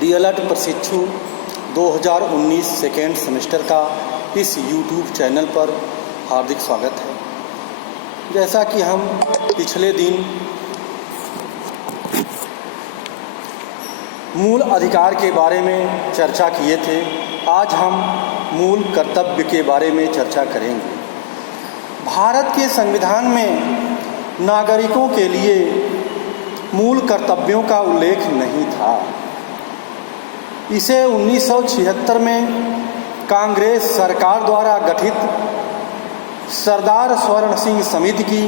DElEd प्रशिक्षु 2019 second semester का इस यूट्यूब चैनल पर हार्दिक स्वागत है। जैसा कि हम पिछले दिन मूल अधिकार के बारे में चर्चा किए थे, आज हम मूल कर्तव्य के बारे में चर्चा करेंगे। भारत के संविधान में नागरिकों के लिए मूल कर्तव्यों का उल्लेख नहीं था। इसे 1976 में कांग्रेस सरकार द्वारा गठित सरदार स्वर्ण सिंह समिति की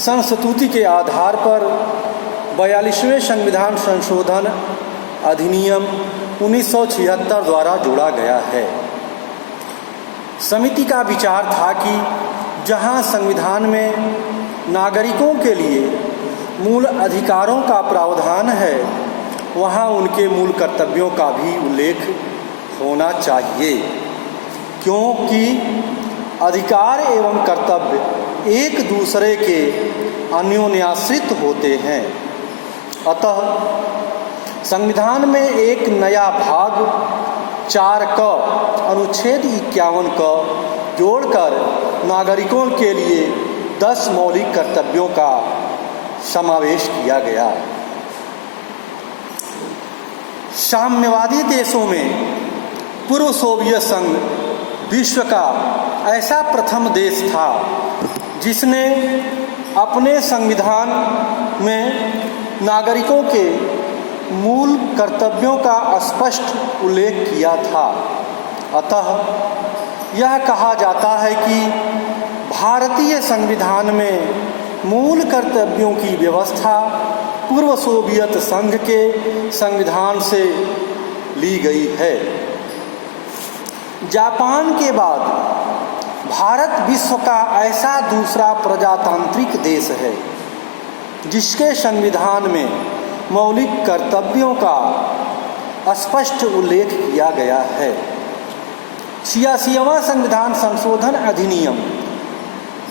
संस्तुति के आधार पर 42वें संविधान संशोधन अधिनियम 1976 द्वारा जोड़ा गया है। समिति का विचार था कि जहां संविधान में नागरिकों के लिए मूल अधिकारों का प्रावधान है, वहां उनके मूल कर्तव्यों का भी उल्लेख होना चाहिए, क्योंकि अधिकार एवं कर्तव्य एक दूसरे के अन्योन्याश्रित होते हैं। अतः संविधान में एक नया भाग 4 क अनुच्छेद 51 क जोड़कर नागरिकों के लिए 10 मौलिक कर्तव्यों का समावेश किया गया। साम्यवादी देशों में पूर्व सोवियत संघ विश्व का ऐसा प्रथम देश था जिसने अपने संविधान में नागरिकों के मूल कर्तव्यों का स्पष्ट उल्लेख किया था। अतः यह कहा जाता है कि भारतीय संविधान में मूल कर्तव्यों की व्यवस्था पूर्व सोवियत संघ के संविधान से ली गई है। जापान के बाद भारत विश्व का ऐसा दूसरा प्रजातांत्रिक देश है जिसके संविधान में मौलिक कर्तव्यों का स्पष्ट उल्लेख किया गया है। 86वां संविधान संशोधन अधिनियम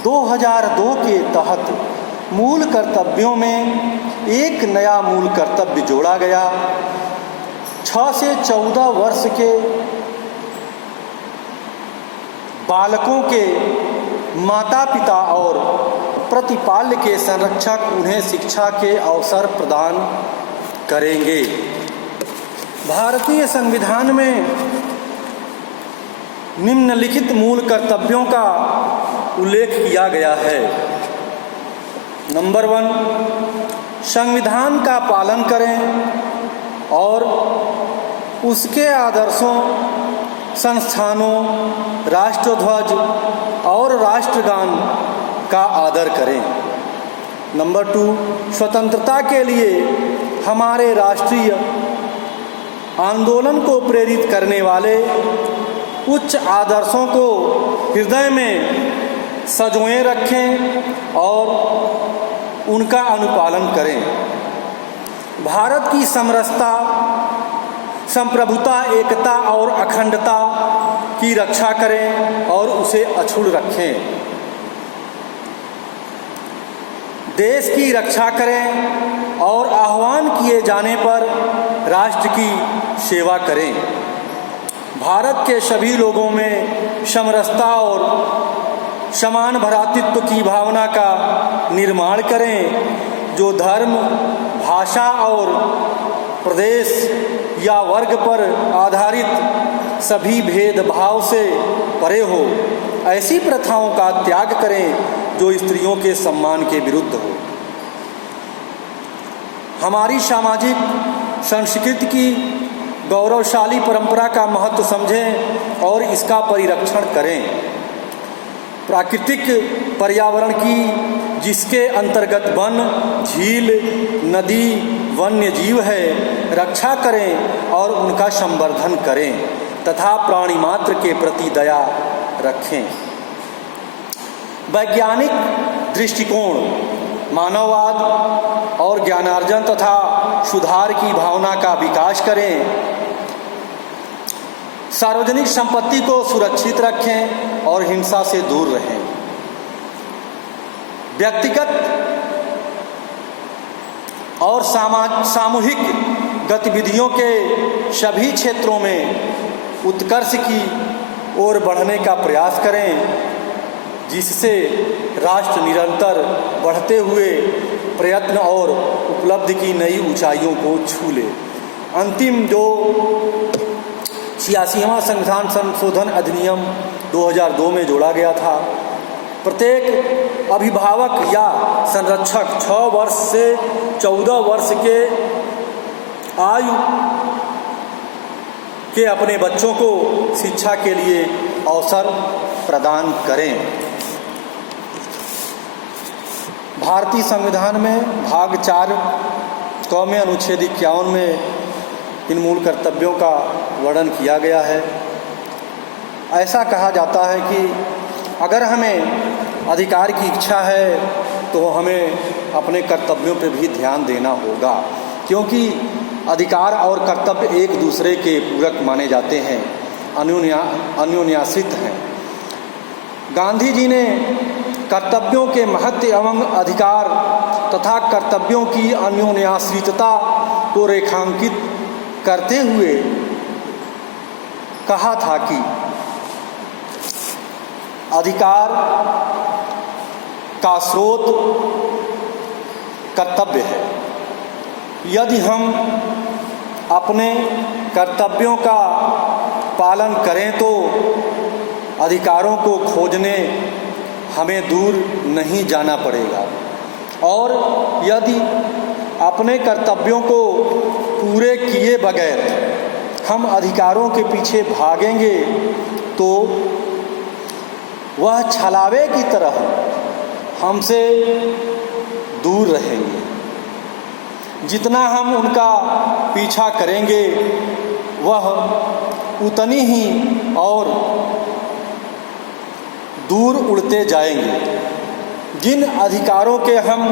2002 के तहत मूल कर्तव्यों में एक नया मूल कर्तव्य जोड़ा गया। 6 से 14 वर्ष के बालकों के माता पिता और प्रतिपाल्य के संरक्षक उन्हें शिक्षा के अवसर प्रदान करेंगे। भारतीय संविधान में निम्नलिखित मूल कर्तव्यों का उल्लेख किया गया है। नंबर 1, संविधान का पालन करें और उसके आदर्शों, संस्थानों, राष्ट्रध्वज और राष्ट्रगान का आदर करें। नंबर 2, स्वतंत्रता के लिए हमारे राष्ट्रीय आंदोलन को प्रेरित करने वाले उच्च आदर्शों को हृदय में संजोए रखें और उनका अनुपालन करें। भारत की समरसता, संप्रभुता, एकता और अखंडता की रक्षा करें और उसे अक्षुण्ण रखें। देश की रक्षा करें और आह्वान किए जाने पर राष्ट्र की सेवा करें। भारत के सभी लोगों में समरसता और समान भ्रातृत्व की भावना का निर्माण करें, जो धर्म, भाषा और प्रदेश या वर्ग पर आधारित सभी भेदभाव से परे हो। ऐसी प्रथाओं का त्याग करें जो स्त्रियों के सम्मान के विरुद्ध हो। हमारी सामाजिक संस्कृति की गौरवशाली परंपरा का महत्व समझें और इसका परिरक्षण करें। प्राकृतिक पर्यावरण की, जिसके अंतर्गत वन, झील, नदी, वन्य जीव है, रक्षा करें और उनका संवर्धन करें तथा प्राणी मात्र के प्रति दया रखें। वैज्ञानिक दृष्टिकोण, मानववाद और ज्ञानार्जन तथा सुधार की भावना का विकास करें। सार्वजनिक संपत्ति को सुरक्षित रखें और हिंसा से दूर रहें। व्यक्तिगत और सामूहिक गतिविधियों के सभी क्षेत्रों में उत्कर्ष की ओर बढ़ने का प्रयास करें, जिससे राष्ट्र निरंतर बढ़ते हुए प्रयत्न और उपलब्धि की नई ऊंचाइयों को छू ले। अंतिम जो 86वां संविधान संशोधन अधिनियम 2002 में जोड़ा गया था, प्रत्येक अभिभावक या संरक्षक 6 वर्ष से 14 वर्ष के आयु के अपने बच्चों को शिक्षा के लिए अवसर प्रदान करें। भारतीय संविधान में भाग 4 क में अनुच्छेद 51 में इन मूल कर्तव्यों का वर्णन किया गया है। ऐसा कहा जाता है कि अगर हमें अधिकार की इच्छा है तो हमें अपने कर्तव्यों पर भी ध्यान देना होगा, क्योंकि अधिकार और कर्तव्य एक दूसरे के पूरक माने जाते हैं, अन्योन्याश्रित हैं। गांधी जी ने कर्तव्यों के महत्व एवं अधिकार तथा कर्तव्यों की अन्योन्याश्रितता को रेखांकित करते हुए कहा था कि अधिकार का स्रोत कर्तव्य है। यदि हम अपने कर्तव्यों का पालन करें तो अधिकारों को खोजने हमें दूर नहीं जाना पड़ेगा, और यदि अपने कर्तव्यों को पूरे किए बगैर हम अधिकारों के पीछे भागेंगे तो वह छलावे की तरह हमसे दूर रहेंगे। जितना हम उनका पीछा करेंगे वह उतनी ही और दूर उड़ते जाएंगे। जिन अधिकारों के हम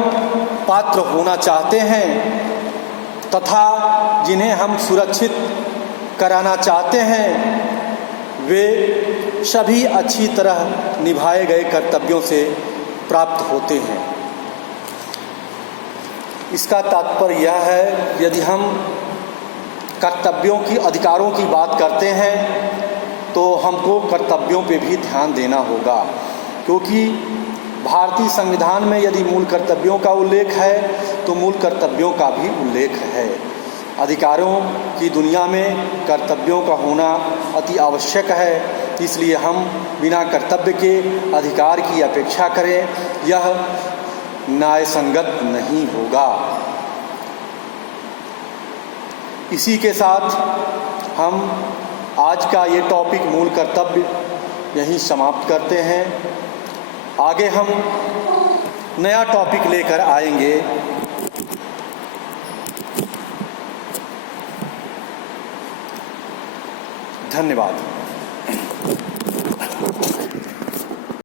पात्र होना चाहते हैं तथा जिन्हें हम सुरक्षित कराना चाहते हैं, वे सभी अच्छी तरह निभाए गए कर्तव्यों से प्राप्त होते हैं। इसका तात्पर्य यह है, यदि हम कर्तव्यों की अधिकारों की बात करते हैं तो हमको कर्तव्यों पे भी ध्यान देना होगा, क्योंकि भारतीय संविधान में यदि मूल कर्तव्यों का उल्लेख है तो मूल कर्तव्यों का भी उल्लेख है। अधिकारों की दुनिया में कर्तव्यों का होना अति आवश्यक है, इसलिए हम बिना कर्तव्य के अधिकार की अपेक्षा करें, यह न्यायसंगत नहीं होगा। इसी के साथ हम आज का ये टॉपिक मूल कर्तव्य यहीं समाप्त करते हैं। आगे हम नया टॉपिक लेकर आएंगे। धन्यवाद।